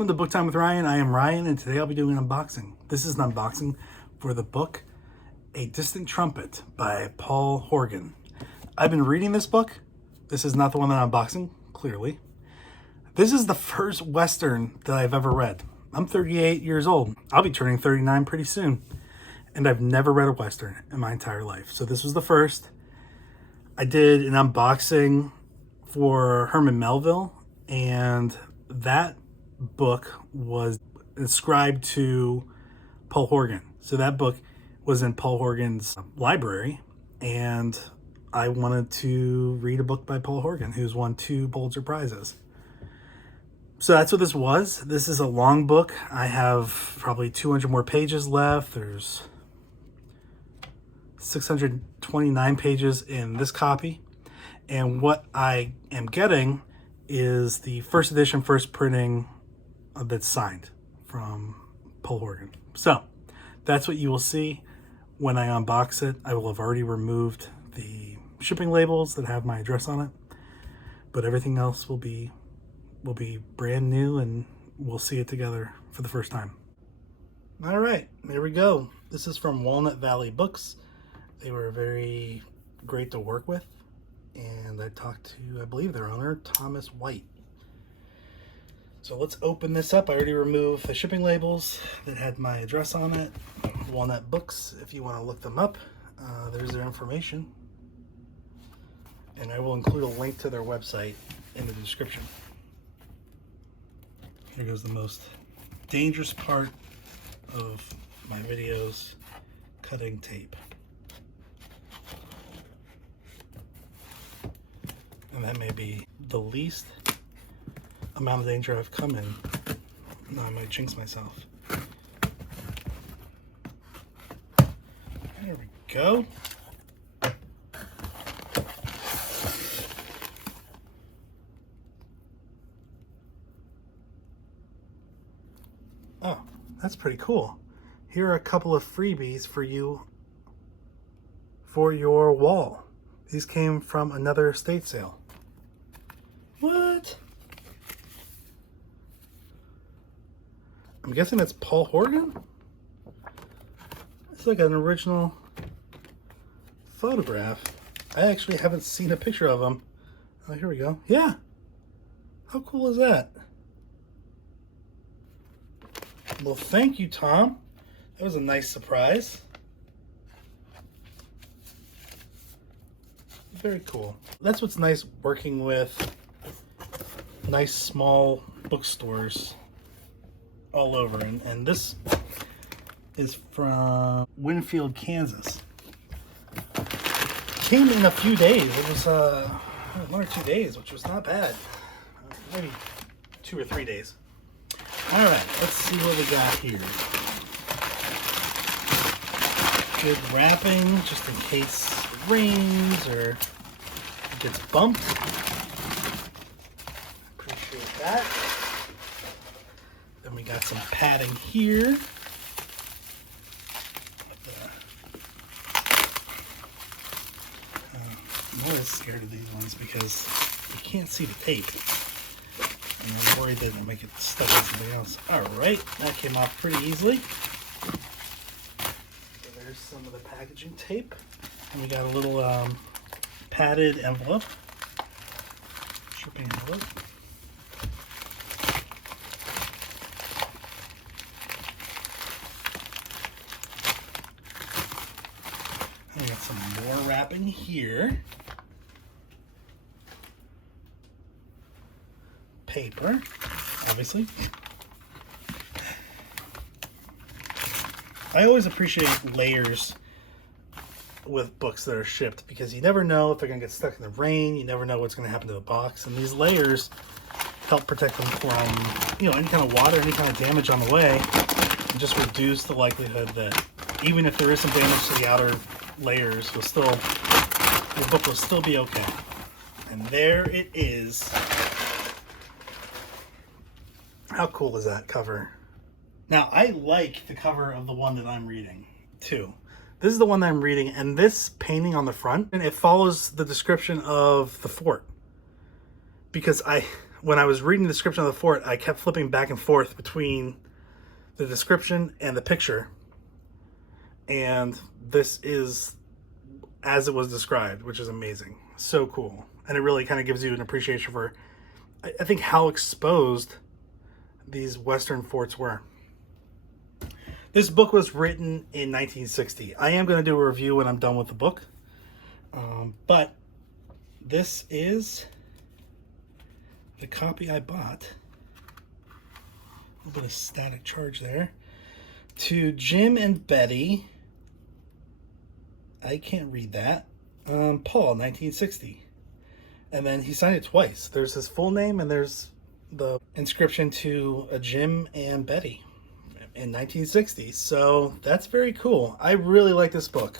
welcome to Book Time with Ryan. I am Ryan, and today I'll be doing an unboxing. This is an unboxing for the book A Distant Trumpet by Paul Horgan. I've been reading this book. This is not the one that I'm unboxing, clearly. This is the first Western that I've ever read. I'm 38 years old. I'll be turning 39 pretty soon. And I've never read a Western in my entire life. So this was the first. I did an unboxing for Herman Melville, and that book was inscribed to Paul Horgan. So that book was in Paul Horgan's library, and I wanted to read a book by Paul Horgan, who's won 2 Pulitzer Prizes. So that's what this was. This is a long book. I have probably 200 more pages left. There's 629 pages in this copy. And what I am getting is the first edition, first printing that's signed from Paul Horgan. So that's what you will see when I unbox it. I will have already removed the shipping labels that have my address on it, but everything else will be brand new, and we'll see it together for the first time. All right, there we go. This is from Walnut Valley Books. They were very great to work with, and I talked to, I believe, their owner, Thomas White. So let's open this up. I already removed the shipping labels that had my address on it. Walnut Books, if you want to look them up, there's their information. And I will include a link to their website in the description. Here goes the most dangerous part of my videos, cutting tape. And that may be the least amount of danger I've come in. No, I might jinx myself. There we go. Oh, that's pretty cool. Here are a couple of freebies for you for your wall. These came from another estate sale. What? I'm guessing that's Paul Horgan? It's like an original photograph. I actually haven't seen a picture of him. Oh, here we go. Yeah. How cool is that? Well, thank you, Tom. That was a nice surprise. Very cool. That's what's nice working with nice small bookstores all over. And this is from Winfield, Kansas. Came in a few days. It was 1 or 2 days, which was not bad. Maybe 2 or 3 days. All right, let's see what we got here. Good wrapping, just in case it rains or it gets bumped. Appreciate that. Then we got some padding here. I'm always scared of these ones because you can't see the tape. And I'm worried that it'll make it stuck in something else. Alright, that came off pretty easily. So there's some of the packaging tape. And we got a little padded envelope. Shipping envelope. And we got some more wrapping here. Paper, obviously. I always appreciate layers with books that are shipped because you never know if they're going to get stuck in the rain. You never know what's going to happen to the box. And these layers help protect them from, you know, any kind of water, any kind of damage on the way, and just reduce the likelihood that even if there is some damage to the outer layers, your book will still be okay. And there it is. How cool is that cover? Now, I like the cover of the one that I'm reading, too. This is the one that I'm reading, and this painting on the front, and it follows the description of the fort. Because when I was reading the description of the fort, I kept flipping back and forth between the description and the picture. And this is as it was described, which is amazing. So cool. And it really kind of gives you an appreciation for, I think, how exposed these Western forts were. This book was written in 1960. I am going to do a review when I'm done with the book. But this is the copy I bought. A little bit of static charge there. To Jim and Betty. I can't read that. Paul, 1960. And then he signed it twice. There's his full name and there's the inscription to Jim and Betty in 1960. So that's very cool. I really like this book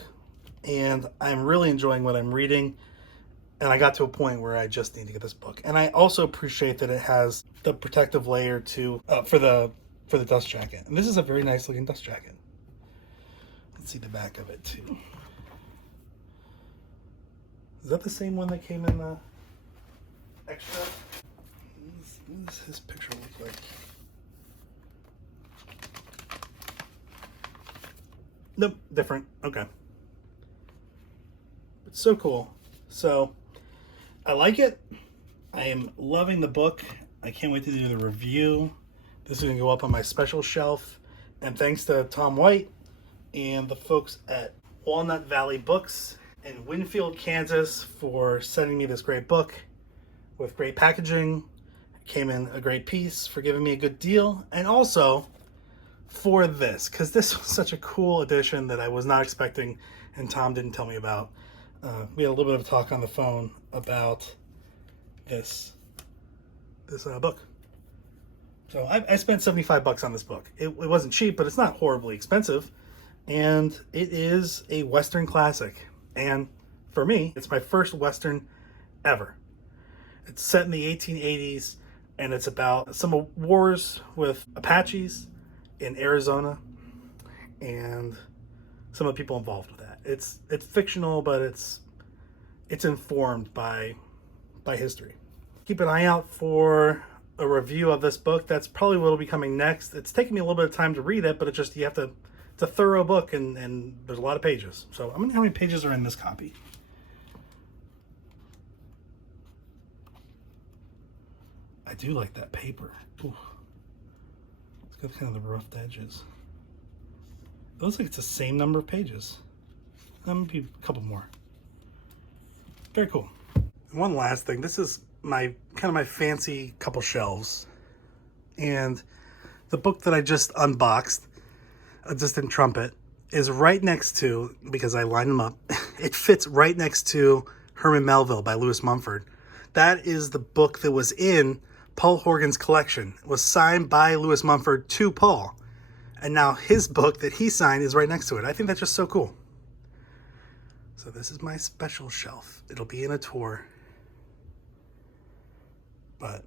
and I'm really enjoying what I'm reading. And I got to a point where I just need to get this book. And I also appreciate that it has the protective layer to for the dust jacket. And this is a very nice looking dust jacket. Let's see the back of it too. Is that the same one that came in the extra? What does his picture look like? Nope, different. Okay. It's so cool. So, I like it. I am loving the book. I can't wait to do the review. This is going to go up on my special shelf. And thanks to Tom White and the folks at Walnut Valley Books in Winfield, Kansas for sending me this great book with great packaging. It came in a great piece, for giving me a good deal, and also for this, because this was such a cool edition that I was not expecting and Tom didn't tell me about. We had a little bit of a talk on the phone about this book. So I spent $75 on this book. It wasn't cheap, but it's not horribly expensive. And it is a Western classic. And for me, it's my first Western ever. It's set in the 1880s, and it's about some wars with Apaches in Arizona and some of the people involved with that. It's fictional, but it's informed by history. Keep an eye out for a review of this book. That's probably what will be coming next. It's taken me a little bit of time to read it, but it's a thorough book, and there's a lot of pages. So I'm gonna know how many pages are in this copy. I do like that paper. Ooh. It's got kind of the roughed edges. It looks like it's the same number of pages. Maybe a couple more. Very cool. And one last thing. This is my fancy couple shelves. And the book that I just unboxed, just in Trumpet, is right next to, because I lined them up, it fits right next to Herman Melville by Lewis Mumford. That is the book that was in Paul Horgan's collection. It was signed by Lewis Mumford to Paul. And now his book that he signed is right next to it. I think that's just so cool. So this is my special shelf. It'll be in a tour. But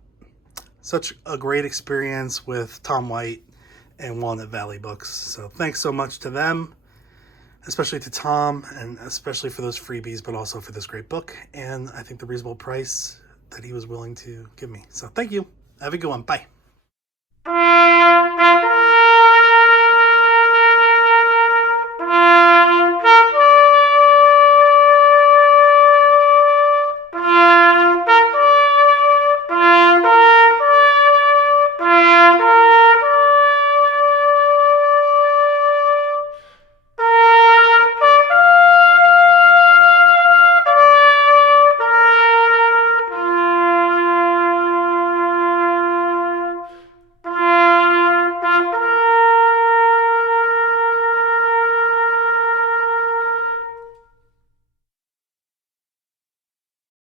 such a great experience with Tom White and Walnut Valley Books. So thanks so much to them, especially to Tom, and especially for those freebies, but also for this great book. And I think the reasonable price that he was willing to give me. So thank you. Have a good one. Bye.